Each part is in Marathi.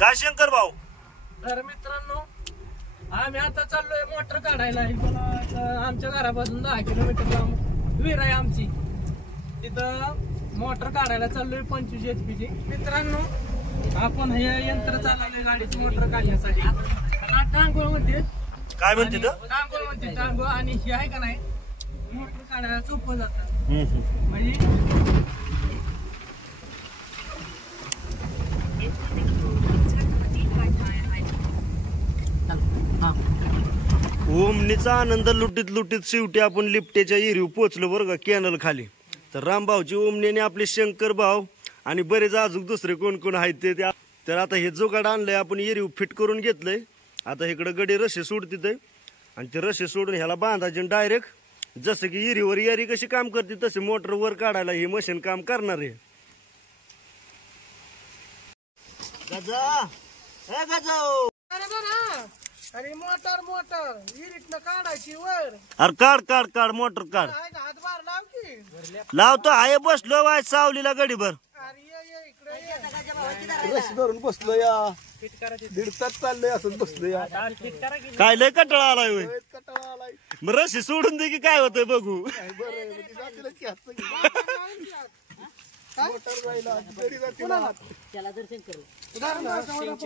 काय शंकर भाऊ? तर मित्रांनो आम्ही आता चाललोय मोटर काढायला. आमच्या घरापासून 10 किलोमीटर लांब विहीर आहे आमची. तिथं मोटर काढायला चाललोय 25 HP ची. मित्रांनो आपण हे यंत्र चालवलंय गाडीची मोटर काढण्यासाठी. टांगोळ म्हणते. काय म्हणते? टांगोळ म्हणते. टांगोळ. आणि हे आहे का नाही मोटर काढायला सोपं जातं. म्हणजे ओमनीचा आनंद लुटीत लुटीत शेवटी आपण लिफ्टेच्या एरिव पोचलो बरं का, कॅनल खाली. तर रामभाऊची ओमनीने आपले शंकर भाऊ आणि बरेच अजून दुसरे कोण कोण आहेत ते. तर आता हे जोगाड आणलंय आपण, एरिव फिट करून घेतलंय. आता इकडे गडी रशे सोडते आणि ते रशे सोडून ह्याला बांधायचे डायरेक्ट. जसं की एरीवर एरी कशी काम करते तसे मोटर वर काढायला हे मशीन काम करणार आहे. अरे मोटर मोटर विहिरीतनं काढायची वर. अरे काढ काढ काढ मोटर काढ. हातभार लाव की. लावतो आहे, बसलो वाय सावलीला गडीभर. रस धरून बसलो या. 1.5 तास चाललंय असं बसलो या. काय लय कटाळा आलाय होय. कटाळा आलाय. मग रशी सोडून दे की काय होतंय बघू. मोटर जायला घरी जाते. त्याला दर्शन करू.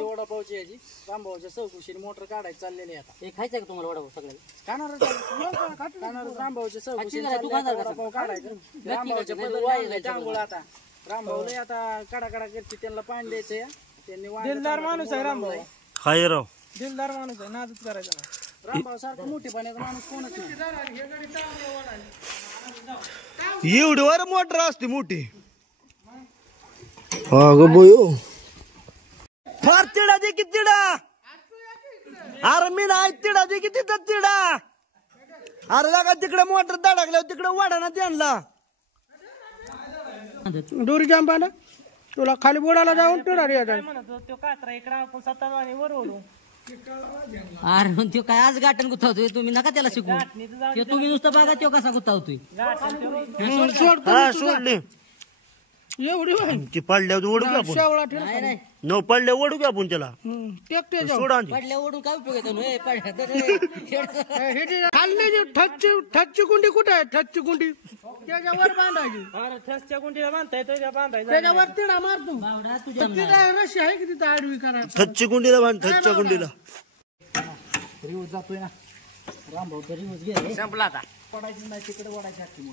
वडापावची याची रामभाऊच्या चौकशीने मोटर काढायची चाललेली आता. हे खायचं का तुम्हाला वडापाव सगळ्याला? खाणारच रामभाऊच्या चौकशी तू खाणार का? वडापाव काढायचं. रामभाऊच्या बद्दल टांगोळ आता. रामभाऊला आता कडा कडा करते, त्यांना पाणी द्यायचंय. त्यांनी दिलदार माणूस आहे रामभाऊ. हाय राव, दिलदार माणूस आहे, नाजूक करायचा ना. रामभाऊ सारखं मोठे पाण्याचा माणूस कोणच नाही. एवढी वर मोटर असते मोठी. फार तिडा दे की तिडा. अरे मी नाही तिडा दे की तिथं तिडा. अरे लागा तिकडे मोटर धडकल्यावर तिकडे वाडा ना त्यांना दूर जांबा ना. तुला खाली बोडाला जाऊन तुला तो कात्रा इकडे आपण सत्तावानी वर ओढू. अरे पण तो काय आज गाठण गुतावतोय, तुम्ही नका त्याला शिकू. तुम्ही नुसतं बघा तो कसा गुतावतोय. हा सोडली. एवढी ती पडल्यावर ओढू की आपण. नाही नाही न पडल्यावर ओढू की आपण त्याला. सोडा पडल्या ओढून काय उपयोग येतो. ठच्ची गुंडी कुठे आहे? ठच्ची गुंडी त्याच्यावर बांधायची. अरे ठसच्या गुंडीला बांधताय बांधायचं त्याच्यावर तिडा मारतो. रशी आहे की तिथं आडवी करा. थच्ची गुंडीला बांध. थच्च्या गुंडीला रिवर्स जातोय ना रामभाऊ. रिवर्स घे संपला आता. पडायची नाही तिकडे ओढायची.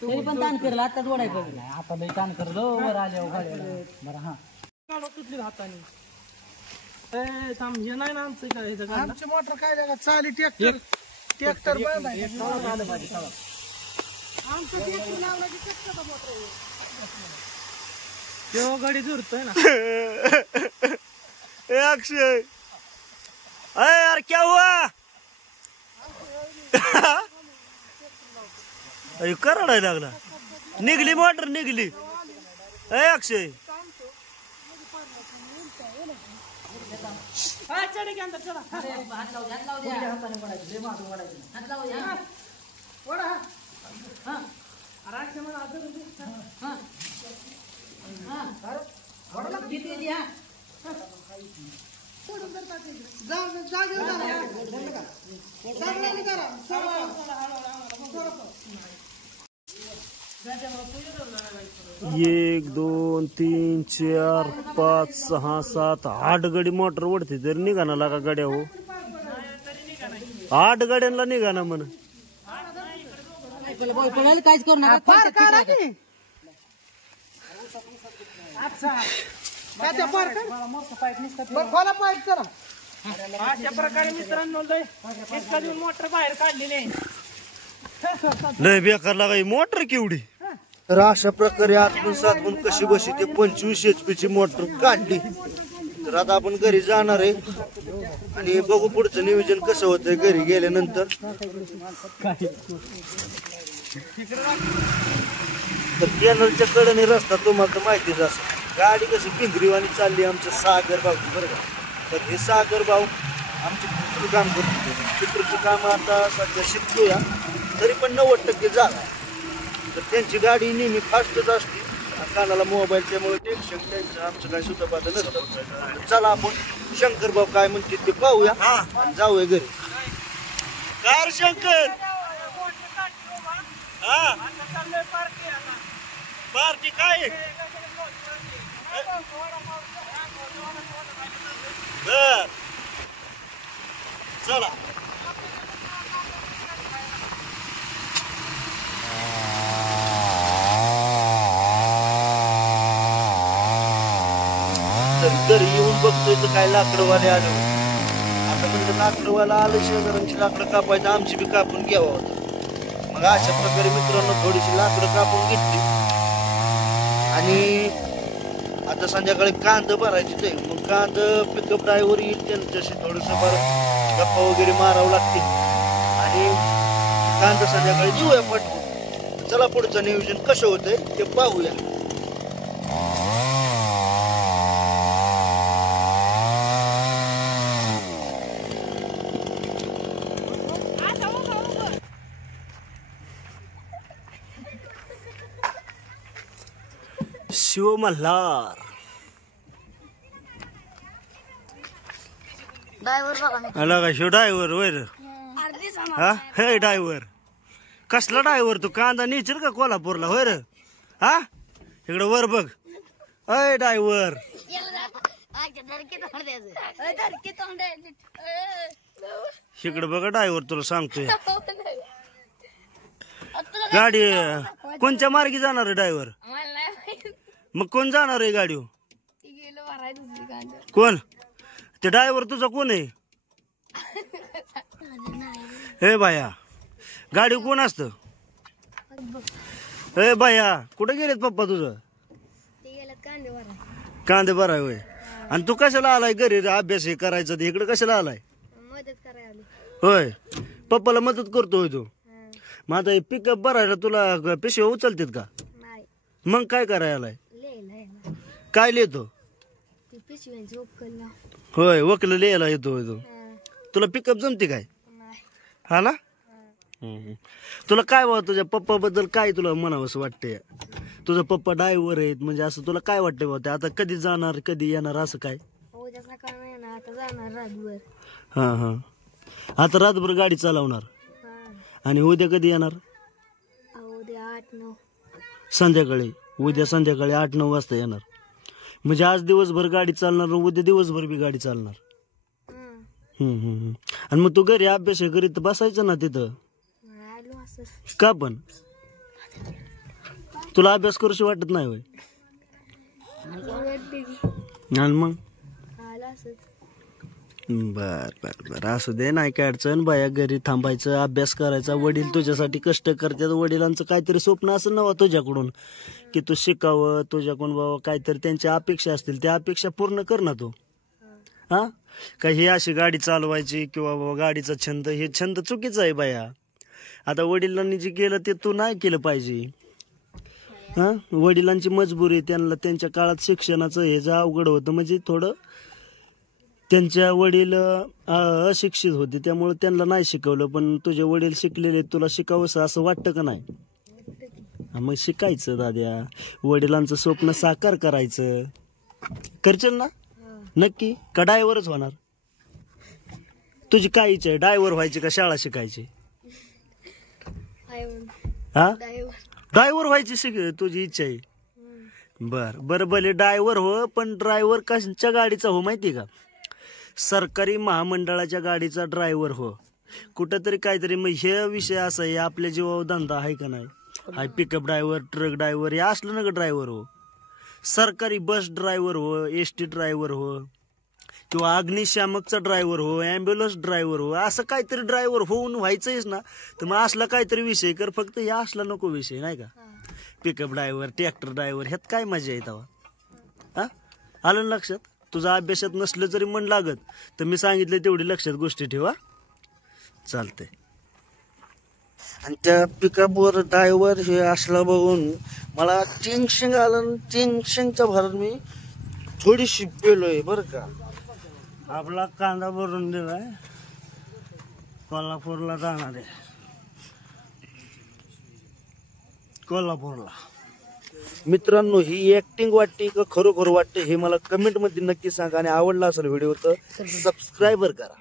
तरी पण ताण करला आता जोडाय पाहिजे. आता लई ताण करलो वर आल्यावर गाडी. बरं हा तुटली हाताने. हे नाही ना आमचं काय. आमची मोटर काय चाली ट्रॅक्टर बांधायचं. आमचं ट्रॅक्टर लावला की ट्रॅक्टरचा मोटर तेव्हा गाडी जुरतोय ना. ए अक्षय, अरे यार क्या हुआ? अरे कराडायला लागला. निघली मोटर निघली. ए अक्षय एक 2 3 4 5 6 7 8 गडी मोटर ओढते तरी निघाना लागा गाड्या. हो 8 गाड्यांना निघाना म्हण. काहीच करू नका. अशा प्रकारे मित्रांनो लय मोटर बाहेर काढलेली आहे. लय बेकार लागा ही मोटर केवढी. तर अशा प्रकारे आतून सातून कशी बशी ते 25 HP ची मोटर काढली. तर आता आपण घरी जाणार आहे आणि बघू पुढचं नियोजन कसं होतंय घरी गेल्यानंतर. तर कॅनलच्या कडेने रस्ता तुम्हाला तर माहितीच असं. गाडी कशी पिंजरीवाणी चालली आमचं सागर भाऊची बरं का. तर हे सागर भाऊ आमचे पितृ काम करतो. पितृचं काम आता सध्या शिकतोया, तरी पण 90% झालं. तर त्यांची गाडी नेहमी फास्टच असते. कानाला मोबाईल त्यामुळे टेन्शन त्यांचं आमचं काय सुद्धा पाहतं नसतं. चला आपण शंकर भाऊ काय म्हणते ते पाहूया आणि जाऊया घरी. कार शंकर हा पार्टी काय बर चला. घरी येऊन बघतोय तर काय लाकडवाले आलं. आता म्हणजे लाकडवाला आलं शेजाऱ्यांची लाकडं कापायचं आमची बी कापून घ्यावं होतं. मग अशा प्रकारे मित्रांनो थोडीशी लाकडं कापून घेतली आणि आता संध्याकाळी कांद भरायची ते. मग कांद पिकअप ड्रायव्हर येईल त्यांच्याशी थोडंसं बरं गप्पा वगैरे मारावं लागते आणि कांद संध्याकाळी देऊया पटवून. चला पुढचं नियोजन कसं होतंय ते पाहूया. शिव मल्हार आला का शिव ड्रायव्हर वैर. हा हे ड्रायव्हर कसला ड्रायव्हर तू कांदा नेचर का कोल्हापूरला होय रे. हा इकडं वर बघ. अय ड्रायव्हर इकडं बघा ड्रायव्हर तुला सांगतोय. गाडी कोणत्या मार्गी जाणार आहे ड्रायव्हर. मग कोण जाणार आहे गाडी. कोण ते ड्रायव्हर तुझा कोण आहे. हे बाया गाडी कोण असतं. हे बाया कुठे गेलेत पप्पा तुझं. कांदे भराय होय. आणि तू कशाला आलाय घरी अभ्यास हे करायचा इकडे कशाला आलाय. होय पप्पाला मदत करतोय तू. मग आता हे पिकअप भरायला तुला पिशव्या उचलतात का. मग काय करायला आलाय. काय लिहितो. होय वकील लिहायला येतो तू. तुला पिकअप जमते काय. हा ना. तुला काय बा तुझ्या पप्पा बद्दल काय तुला म्हणावंसं वाटतंय. तुझा पप्पा ड्रायव्हर आहेत म्हणजे असं तुला काय वाटतंय बा ते आता कधी जाणार कधी येणार असं काय. हा हा आता रातभर गाडी चालवणार आणि उद्या कधी येणार. संध्याकाळी. उद्या संध्याकाळी 8-9 वाजता येणार. म्हणजे आज दिवसभर गाडी चालणार उद्या दिवसभर बी गाडी चालणार. आणि मग तू घरी अभ्यास करीत बसायचं ना तिथं. का पण तुला अभ्यास करूशी वाटत नाही होय. आणि मग बर बर बर असू दे नाही काय अडचण. बाया घरी थांबायचं अभ्यास करायचा. वडील तुझ्यासाठी कष्ट करतात. वडिलांचं काहीतरी स्वप्न असं नव्हा तुझ्याकडून की तू शिकावं. तुझ्याकडून बाबा काहीतरी त्यांच्या अपेक्षा असतील त्या अपेक्षा पूर्ण कर ना तू. हा का ही अशी गाडी चालवायची किंवा बाबा गाडीचा छंद हे छंद चुकीचा आहे बाया. आता वडिलांनी जे केलं ते तू नाही केलं पाहिजे. हा वडिलांची मजबुरी त्यांना त्यांच्या काळात शिक्षणाचं हे जे अवघड होतं म्हणजे थोडं त्यांच्या वडील अशिक्षित होते त्यामुळे त्यांना नाही शिकवलं. पण तुझे वडील शिकलेले तुला शिकावंसं असं वाटतं का नाही. मग शिकायचं दाद्या. वडिलांचं स्वप्न साकार करायचं. करशील ना नक्की का ड्रायव्हरच होणार. तुझी काय इच्छा आहे ड्रायव्हर व्हायची का शाळा शिकायची. हा ड्रायव्हर व्हायची तुझी इच्छा आहे. बर बरं भले ड्रायव्हर हो पण ड्रायव्हर कशाच्या गाडीचा हो माहिती का. सरकारी महामंडळाच्या गाडीचा ड्रायव्हर हो. कुठंतरी काहीतरी मग हे विषय असा आहे आपल्या जीवावर धंदा आहे का नाही. हाय पिकअप ड्रायव्हर ट्रक ड्रायव्हर हे असलं ना का ड्रायव्हर हो. सरकारी बस ड्रायव्हर हो एसटी ड्रायव्हर हो किंवा अग्निशामकचा ड्रायव्हर हो ॲम्ब्युलन्स ड्रायव्हर हो असं काहीतरी ड्रायव्हर होऊन व्हायचंयच ना. तर मग असला काहीतरी विषय कर. फक्त हे असला नको विषय नाही का. पिकअप ड्रायव्हर ट्रॅक्टर ड्रायव्हर ह्यात काय मजा आहे तेव्हा. हा आलं ना लक्षात. तुझा अभ्यासात नसलं जरी मन लागत तर मी सांगितलं तेवढी लक्षात गोष्टी ठेवा. चालतंय. आणि त्या पिकअपवर ड्रायव्हर हे असला बघून मला टेन्शन आलं. टेन्शनच्या भरात मी थोडीशी पेलोय बरं का. आपला कांदा भरून दिलाय कोल्हापूरला जाणार आहे. कोल्हापूरला मित्रांनो ही ऍक्टिंग वाटते का खरोखर वाटते हे मला कमेंट मध्ये नक्की सांगा आणि आवडला असेल व्हिडिओ तर सबस्क्राईबर करा.